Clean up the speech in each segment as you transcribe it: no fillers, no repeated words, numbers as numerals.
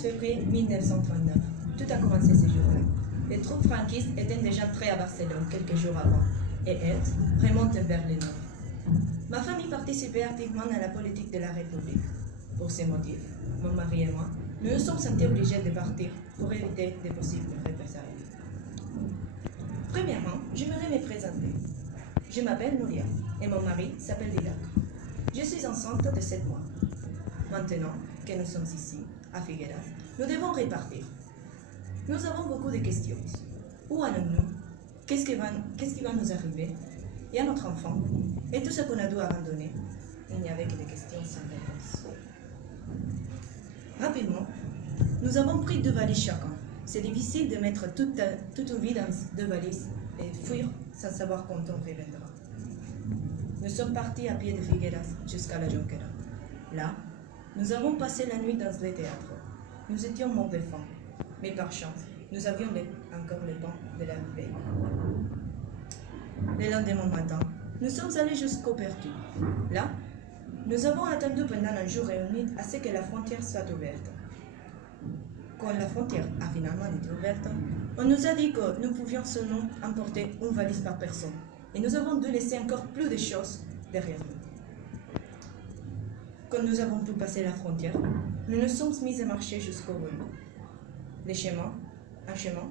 Février 1939. Tout a commencé ce jour-là. Les troupes franquistes étaient déjà prêtes à Barcelone quelques jours avant, et elles remontent vers le nord. Ma famille participait activement à la politique de la République. Pour ces motifs, mon mari et moi, nous nous sommes sentis obligés de partir pour éviter de possibles représailles. Premièrement, j'aimerais me présenter. Je m'appelle Nouria et mon mari s'appelle Didac. Je suis enceinte de 7 mois. Maintenant que nous sommes ici, à Figueras, nous devons repartir. Nous avons beaucoup de questions. Où allons-nous? Qu'est-ce qui va nous arriver? Et à notre enfant? Et tout ce qu'on a dû abandonner? Il n'y avait que des questions sans réponse. Rapidement, nous avons pris 2 valises chacun. C'est difficile de mettre toute une vie dans 2 valises et fuir sans savoir quand on reviendra. Nous sommes partis à pied de Figueras jusqu'à la Jonquera. Là, nous avons passé la nuit dans le théâtre. Nous étions morts de faim, mais par chance, nous avions encore le pain de la veille. Le lendemain matin, nous sommes allés jusqu'au Pertu. Là, nous avons attendu pendant un jour réuni à ce que la frontière soit ouverte. Quand la frontière a finalement été ouverte, on nous a dit que nous pouvions seulement emporter une valise par personne, et nous avons dû laisser encore plus de choses derrière nous. Quand nous avons pu passer la frontière, nous nous sommes mis à marcher jusqu'au bout. Un chemin,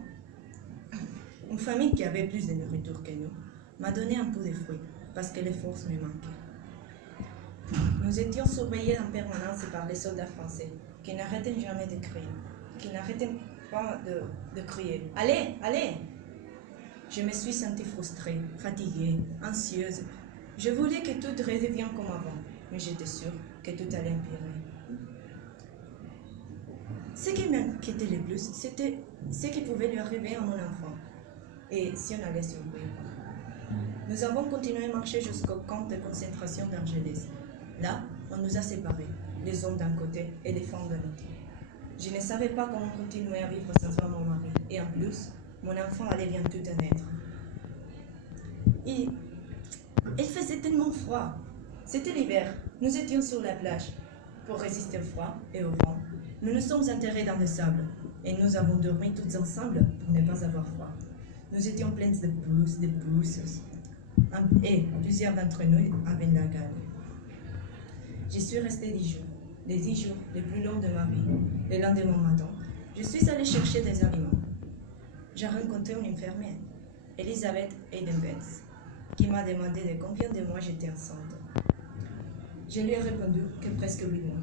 une famille qui avait plus de nourriture que nous m'a donné un peu de fruits parce que les forces me manquaient. Nous étions surveillés en permanence par les soldats français qui n'arrêtaient jamais de crier, qui n'arrêtaient pas de crier « Allez, allez !» Je me suis sentie frustrée, fatiguée, anxieuse. Je voulais que tout redevienne comme avant, mais j'étais sûre que tout allait empirer. Ce qui m'inquiétait le plus, c'était ce qui pouvait lui arriver à mon enfant, et si on allait survivre. Nous avons continué à marcher jusqu'au camp de concentration d'Argelès. Là, on nous a séparés, les hommes d'un côté et les femmes de l'autre. Je ne savais pas comment continuer à vivre sans voir mon mari, et en plus, mon enfant allait bientôt naître. Il faisait tellement froid. C'était l'hiver. Nous étions sur la plage. Pour résister au froid et au vent, nous nous sommes enterrés dans le sable et nous avons dormi toutes ensemble pour ne pas avoir froid. Nous étions pleines de pousses et plusieurs d'entre nous avaient la gale. Je suis restée 10 jours, les 10 jours les plus longs de ma vie. Le lendemain matin, je suis allée chercher des aliments. J'ai rencontré une infirmière, Elisabeth Eidenbetz, qui m'a demandé de combien de mois j'étais enceinte. Je lui ai répondu que presque 8 mois.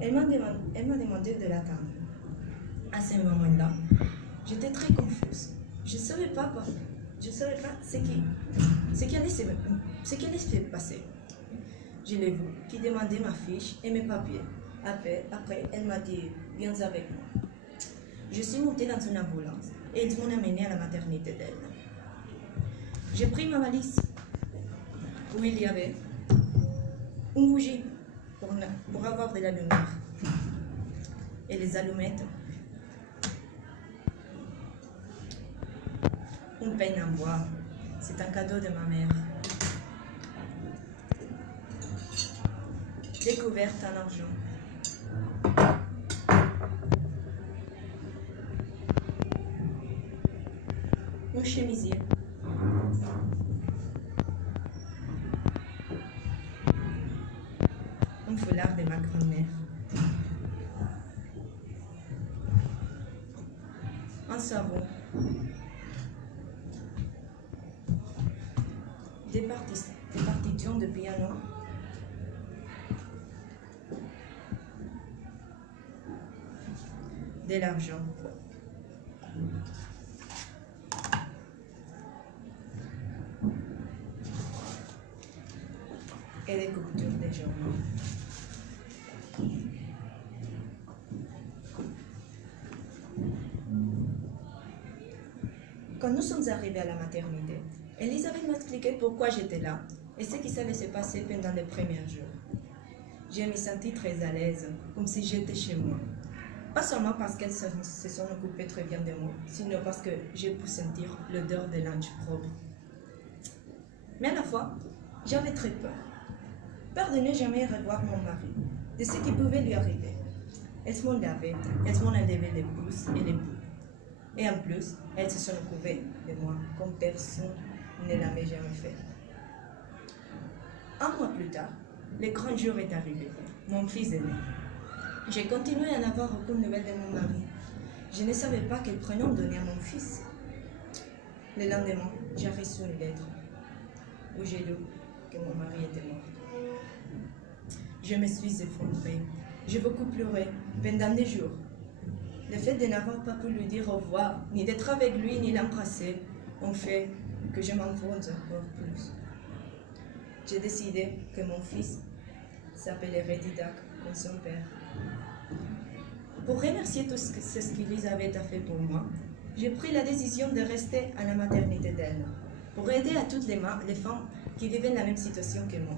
Elle m'a demandé de l'attendre. À ce moment-là, j'étais très confuse. Je ne savais pas ce qui allait se passer. Je l'ai vu qui demandait ma fiche et mes papiers. Après, elle m'a dit « Viens avec moi ». Je suis montée dans une ambulance et ils m'ont amenée à la maternité d'elle. J'ai pris ma valise où il y avait une bougie pour avoir de la lumière et les allumettes, une peine en bois. C'est un cadeau de ma mère. Découverte en argent. Un chemisier. Un foulard de ma grand-mère. Un savon. Des partitions de piano. De l'argent. Et des coupures de journaux. Quand nous sommes arrivés à la maternité, Elisabeth m'a expliqué pourquoi j'étais là et ce qui allait se passer pendant les premiers jours. Je me sentis très à l'aise, comme si j'étais chez moi. Pas seulement parce qu'elles se sont occupées très bien de moi, sinon parce que j'ai pu sentir l'odeur de linge propre. Mais à la fois, j'avais très peur. Peur de ne jamais revoir mon mari, de ce qui pouvait lui arriver. Elles m'ont lavé, elles m'ont enlevé les pouces et les bouts. Et en plus, elles se sont occupées de moi comme personne ne l'avait jamais fait. Un mois plus tard, le grand jour est arrivé. Mon fils est né. J'ai continué à n'avoir aucune nouvelle de mon mari. Je ne savais pas quel prénom donner à mon fils. Le lendemain, j'ai reçu une lettre où j'ai lu que mon mari était mort. Je me suis effondrée. J'ai beaucoup pleuré pendant des jours. Le fait de n'avoir pas pu lui dire au revoir, ni d'être avec lui, ni l'embrasser, ont fait que je m'enfonce encore plus. J'ai décidé que mon fils s'appellerait Didac comme son père. Pour remercier tout ce qu'Elisabeth a fait pour moi, j'ai pris la décision de rester à la maternité d'elle, pour aider à toutes les femmes qui vivaient la même situation que moi.